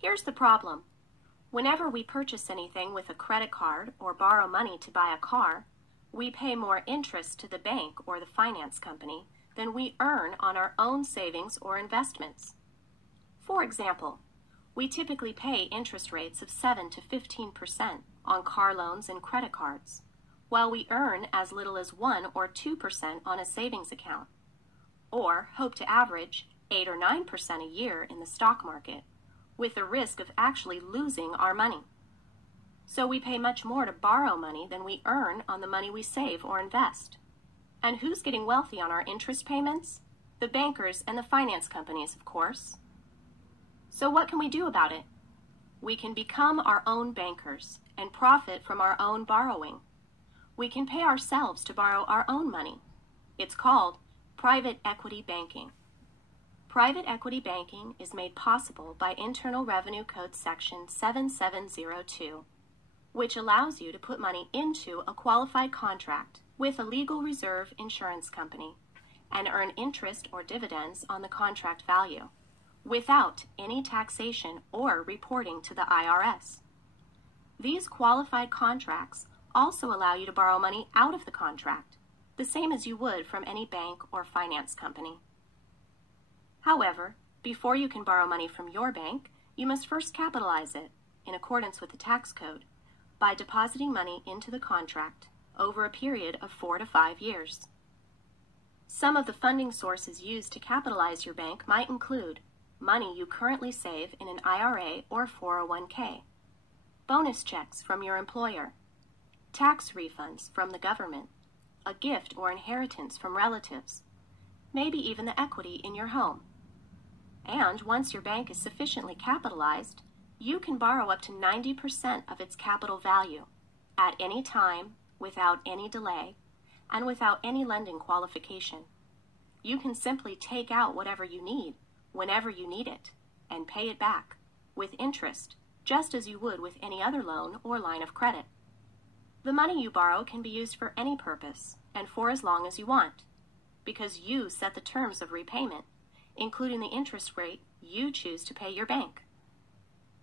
Here's the problem. Whenever we purchase anything with a credit card or borrow money to buy a car, we pay more interest to the bank or the finance company than we earn on our own savings or investments. For example, we typically pay interest rates of 7 to 15% on car loans and credit cards, while we earn as little as 1 or 2% on a savings account, or hope to average 8 or 9% a year in the stock market, with the risk of actually losing our money. So we pay much more to borrow money than we earn on the money we save or invest. And who's getting wealthy on our interest payments? The bankers and the finance companies, of course. So what can we do about it? We can become our own bankers and profit from our own borrowing. We can pay ourselves to borrow our own money. It's called private equity banking. Private equity banking is made possible by Internal Revenue Code Section 7702, which allows you to put money into a qualified contract with a legal reserve insurance company and earn interest or dividends on the contract value without any taxation or reporting to the IRS. These qualified contracts also allow you to borrow money out of the contract, the same as you would from any bank or finance company. However, before you can borrow money from your bank, you must first capitalize it, in accordance with the tax code, by depositing money into the contract over a period of 4 to 5 years. Some of the funding sources used to capitalize your bank might include money you currently save in an IRA or 401k, bonus checks from your employer, tax refunds from the government, a gift or inheritance from relatives, maybe even the equity in your home. And once your bank is sufficiently capitalized, you can borrow up to 90% of its capital value at any time, without any delay, and without any lending qualification. You can simply take out whatever you need, whenever you need it, and pay it back, with interest, just as you would with any other loan or line of credit. The money you borrow can be used for any purpose, and for as long as you want, because you set the terms of repayment, including the interest rate you choose to pay your bank.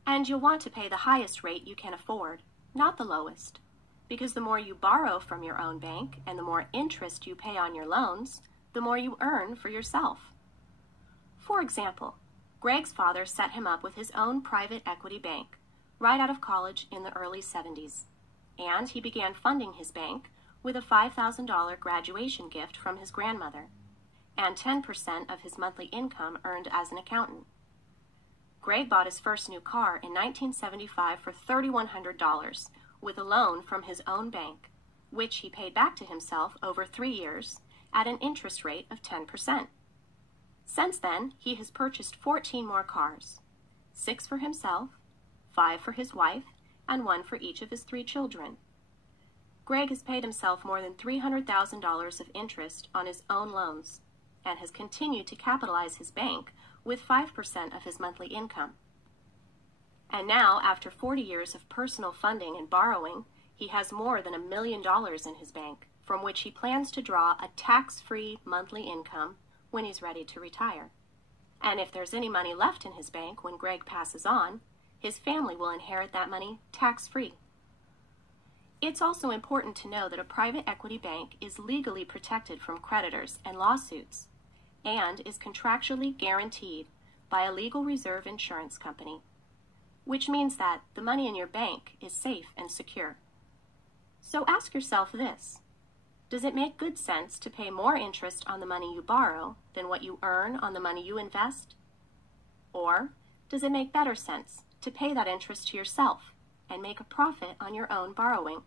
And you'll want to pay the highest rate you can afford, not the lowest, because the more you borrow from your own bank and the more interest you pay on your loans, the more you earn for yourself. For example, Greg's father set him up with his own private equity bank right out of college in the early 70s, and he began funding his bank with a $5,000 graduation gift from his grandmother, and 10% of his monthly income earned as an accountant. Greg bought his first new car in 1975 for $3,100 with a loan from his own bank, which he paid back to himself over 3 years at an interest rate of 10%. Since then, he has purchased 14 more cars, 6 for himself, 5 for his wife, and 1 for each of his 3 children. Greg has paid himself more than $300,000 of interest on his own loans and has continued to capitalize his bank with 5% of his monthly income. And now, after 40 years of personal funding and borrowing, he has more than $1 million in his bank, from which he plans to draw a tax-free monthly income when he's ready to retire. And if there's any money left in his bank when Greg passes on, his family will inherit that money tax-free. It's also important to know that a private equity bank is legally protected from creditors and lawsuits, and is contractually guaranteed by a legal reserve insurance company, which means that the money in your bank is safe and secure. So ask yourself this: does it make good sense to pay more interest on the money you borrow than what you earn on the money you invest? Or does it make better sense to pay that interest to yourself and make a profit on your own borrowing?